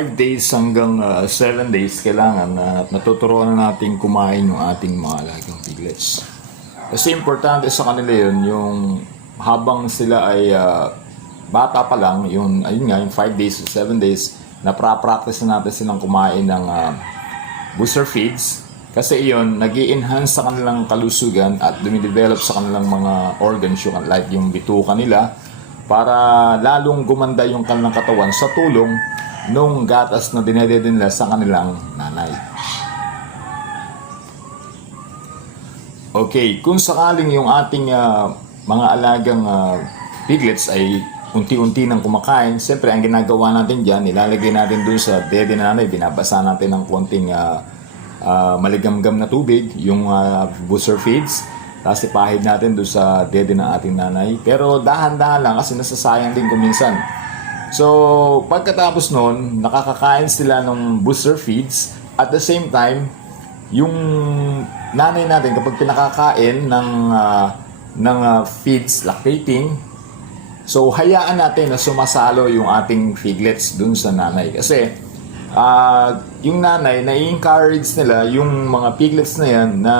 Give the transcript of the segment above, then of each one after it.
5 days hanggang 7 days kailangan na natuturuan na natin kumain yung ating mga alagang piglets. Kasi importante sa kanila yun, yung habang sila ay bata pa lang, ayun nga, yung 5 days to 7 days, na pra-practice na natin silang kumain ng booster feeds. Kasi yun, nag-i-enhance sa kanilang kalusugan at dumidevelop sa kanilang mga organs, like yung bituka nila, para lalong gumanda yung kanilang katawan sa tulong nung gatas na dinedede nila sa kanilang nanay. Okay, kung sakaling yung ating mga alagang piglets ay unti-unti nang kumakain, siyempre ang ginagawa natin dyan, ilalagay natin dun sa dede na nanay, binabasa natin ng konting maligamgam na tubig, yung booster feeds, tapos ipahid natin dun sa dede ng ating nanay. Pero dahan-dahan lang kasi nasasayang din kuminsan. So, pagkatapos nun, nakakakain sila ng booster feeds. At the same time, yung nanay natin kapag pinakakain ng feeds, lactating, so hayaan natin na sumasalo yung ating piglets dun sa nanay. Kasi yung nanay, na-encourage nila yung mga piglets na yan na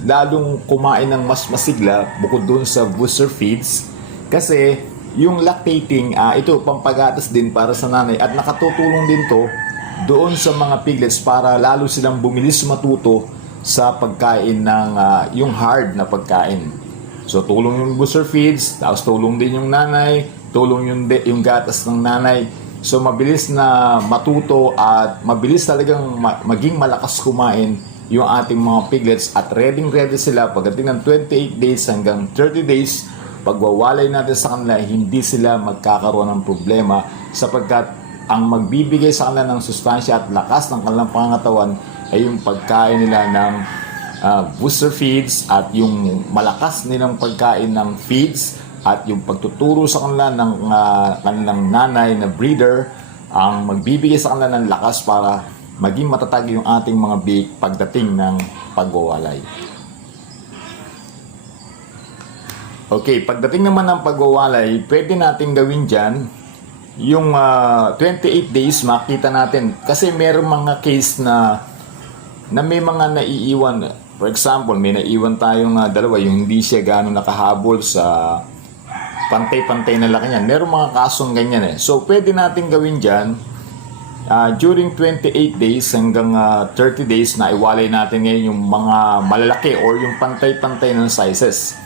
lalong kumain ng mas masigla bukod dun sa booster feeds. Kasi yung lactating, ito pampagatas din para sa nanay at nakatutulong din to doon sa mga piglets para lalo silang bumilis matuto sa pagkain ng yung hard na pagkain. So tulong yung booster feeds, tapos tulong din yung nanay, tulong yung gatas ng nanay. So mabilis na matuto at mabilis talagang maging malakas kumain yung ating mga piglets at ready sila pagdating ng 28 days hanggang 30 days. Pagwawalay natin sa kanila, hindi sila magkakaroon ng problema sapagkat ang magbibigay sa kanila ng sustansya at lakas ng kanilang pangangatawan ay yung pagkain nila ng booster feeds at yung malakas nilang pagkain ng feeds at yung pagtuturo sa kanila ng kanilang nanay na breeder ang magbibigay sa kanila ng lakas para maging matatag yung ating mga biik pagdating ng pagwawalay. Okay, pagdating naman ng pagwawalay, pwede natin gawin dyan yung 28 days, makita natin. Kasi meron mga case na may mga naiiwan. For example, may naiwan tayong dalawa, yung hindi siya gano'ng nakahabol sa pantay-pantay na laki niyan. Meron mga kasong ganyan eh. So, pwede natin gawin dyan during 28 days hanggang 30 days na iwalay natin ngayon yung mga malalaki or yung pantay-pantay ng sizes.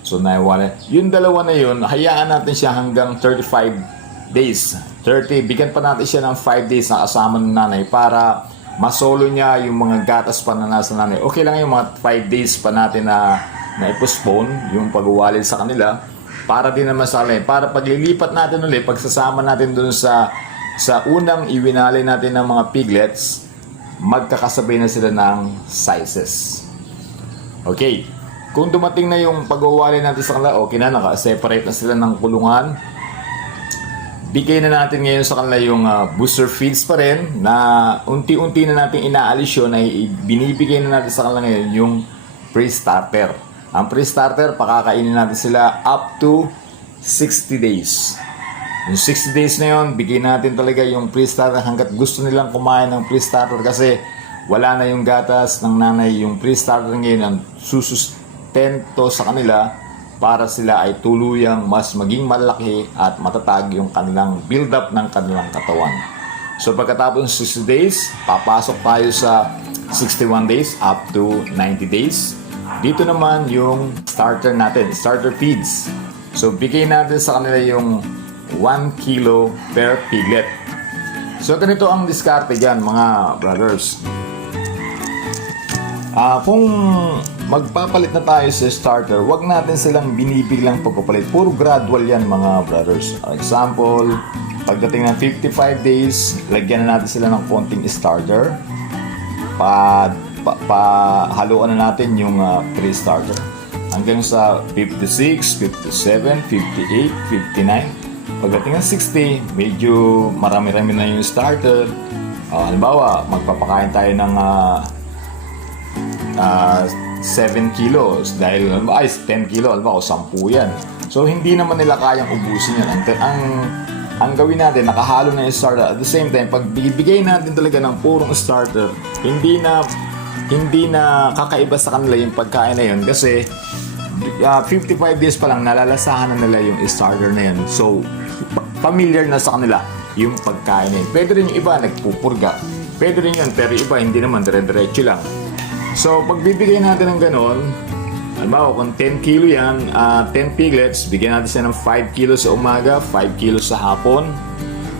So, naiwala. Yung dalawa na yun, hayaan natin siya hanggang 35 days. Bigyan pa natin siya ng 5 days na kasama ng nanay para masolo niya yung mga gatas pa na nasa nanay. Okay lang yung mga 5 days pa natin na i-postpone yung pag-uwalay sa kanila para din naman sa kanila. Para paglilipat natin ulit, pagsasama natin dun sa unang iwinalay natin ng mga piglets, magkakasabay na sila ng sizes. Okay. Kung dumating na yung pag-uwalay natin sa kanila, okay na, naka-separate na sila ng kulungan. Bigay na natin ngayon sa kanila yung booster feeds pa rin na unti-unti na natin inaalis yun ay binibigay na natin sa kanila ngayon yung pre-starter. Ang pre-starter, pakakainin natin sila up to 60 days. Yung 60 days na yun, bigay natin talaga yung pre-starter hanggat gusto nilang kumain ng pre-starter kasi wala na yung gatas ng nanay. Yung pre-starter ngayon ang susustento sa kanila para sila ay tuluyang mas maging malaki at matatag yung kanilang build-up ng kanilang katawan. So pagkatapos ng 60 days, papasok tayo sa 61 days up to 90 days. Dito naman yung starter natin, starter feeds. So bigay natin sa kanila yung 1 kilo per piglet. So ganito ang diskarte dyan mga brothers. Kung magpapalit na tayo sa starter, wag natin silang binibiglang pagpapalit. Puro gradual yan mga brothers. Example, pagdating ng 55 days, lagyan na natin sila ng konting starter. Haluan na natin yung pre-starter. Hanggang sa 56, 57, 58, 59. Pagdating ng 60, medyo marami-rami na yung starter. Halimbawa, magpapakain tayo ng 7 kilos dahil ay 10 kilo, alam ba, o 10 yan. So hindi naman nila kayang ubusin yan. ang gawin natin, nakahalo na yung starter. At the same time, pag bibigay natin talaga ng purong starter, hindi na kakaiba sa kanila yung pagkain na yun. Kasi 55 days pa lang, nalalasahan na nila yung starter na yun. So, familiar na sa kanila yung pagkain na yun. Pwede rin yung iba, nagpupurga. Pwede rin yun, pero iba, hindi naman, dire-diretso lang. So, pag bibigay natin ng ganon, halimbawa, kung 10 kilo yan, 10 piglets, bigyan natin siya ng 5 kilos sa umaga, 5 kilos sa hapon.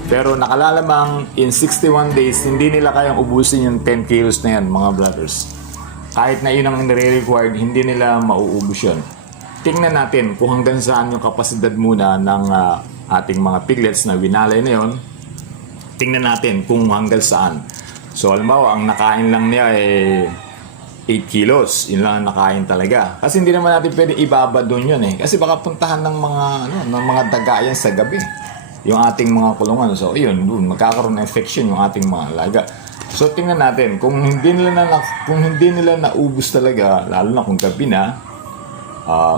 Pero nakalalamang, in 61 days, hindi nila kayang ubusin yung 10 kilos na yan, mga brothers. Kahit na yun ang nire-required, hindi nila mauubos yun. Tingnan natin kung hanggang saan yung kapasidad muna ng ating mga piglets na winalay na yun. Tingnan natin kung hanggang saan. So, halimbawa, ang nakain lang niya 8 kilos, yun lang ang nakain talaga. Kasi hindi naman natin pwede ibaba doon yun eh. Kasi baka puntahan ng mga daga yan sa gabi. Yung ating mga kulungan. So, yun, doon, magkakaroon ng infection yung ating mga alaga. So, tingnan natin, kung hindi nila naubos talaga, lalo na kung gabi na,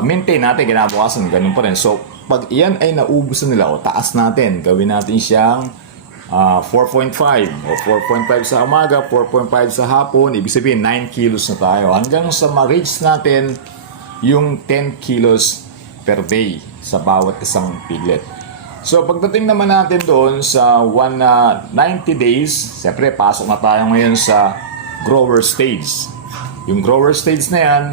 maintain natin, kinabukasan, ganun pa rin. So, pag iyan ay naubos na nila, o taas natin, gawin natin siyang 4.5 o 4.5 sa umaga, 4.5 sa hapon, ibig sabihin 9 kilos na tayo hanggang sa ma-reach natin yung 10 kilos per day sa bawat isang piglet. So pagdating naman natin doon sa 90 days, siyempre pasok na tayo ngayon sa grower stage. Yung grower stage na yan,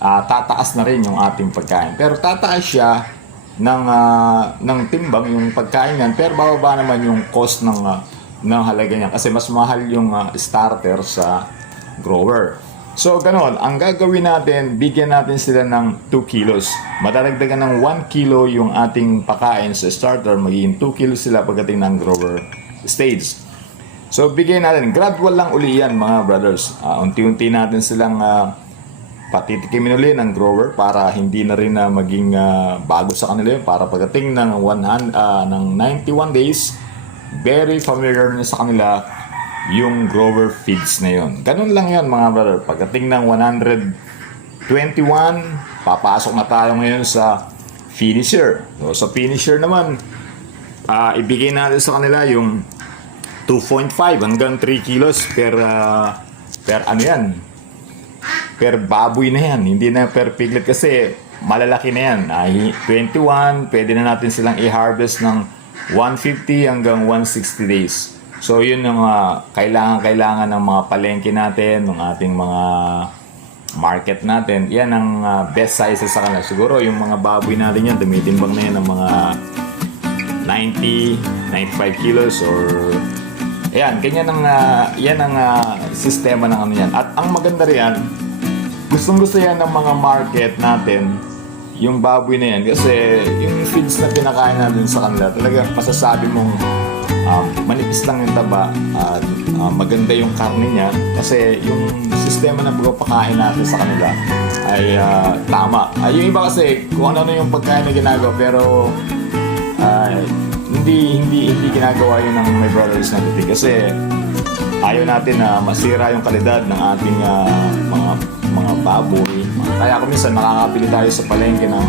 tataas na rin yung ating pagkain, pero tataas siya ng timbang yung pagkain yan, pero bababa naman yung cost ng halaga niya kasi mas mahal yung starter sa grower. So ganon, ang gagawin natin, bigyan natin sila ng 2 kilos. Madadagdagan ng 1 kilo yung ating pakain sa starter, magiging 2 kilos sila pagdating ng grower stage. So bigyan natin, gradual lang uli yan mga brothers. Unti-unti natin silang patitikimin uli ng grower para hindi na rin maging bago sa kanila yun. Para pagdating ng 91 days, very familiar na sa kanila yung grower feeds na yun. Ganun lang yan mga brother. Pagdating ng 121, papasok na tayo ngayon sa finisher. So sa finisher naman, ibigay natin sa kanila yung 2.5 hanggang 3 kilos per ano yan, per baboy na yan, hindi na per piglet kasi malalaki na yan. 21, pwede na natin silang i-harvest ng 150 hanggang 160 days. So yun yung kailangan ng mga palengke natin, ng ating mga market natin. Yan ang best sizes sa kanila. Siguro yung mga baboy natin yan, tumitimbang na yan ng mga 90, 95 kilos or ayan, ganyan yan ang sistema ng ano yan. At ang maganda riyan, gustong-gusto yan ng mga market natin, yung baboy na yan. Kasi yung feeds na pinakain natin sa kanila, talagang masasabi mong manipis lang yung taba at maganda yung karne niya. Kasi yung sistema na pagpapakain natin sa kanila ay tama. Yung iba kasi, kung ano yung pagkain na ginagawa, pero hindi ginagawa yun ng my brothers na titig. Kasi ayaw natin na masira yung kalidad ng ating mga baboy. Kaya kung minsan nakakabili tayo sa palengke ng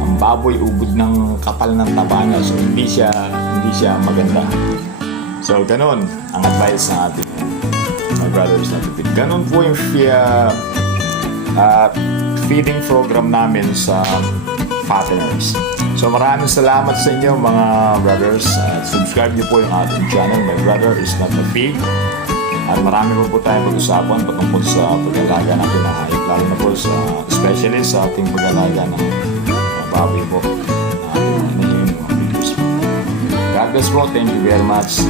ang baboy ubod ng kapal ng taba niya. So hindi siya maganda. So ganun ang advice ng ating my brothers na titig. Ganun po yung feeding program namin sa fatteners. So maraming salamat sa inyo mga brothers. Subscribe niyo po yung ating channel, My Brother is Not a Pig. At marami po tayong pag-usapan patungkol sa pag-alaga natin ng hayop, lalo na po sa especially sa ating pag-alaga ng baboy po na ating mga videos. God bless po. Thank you very much.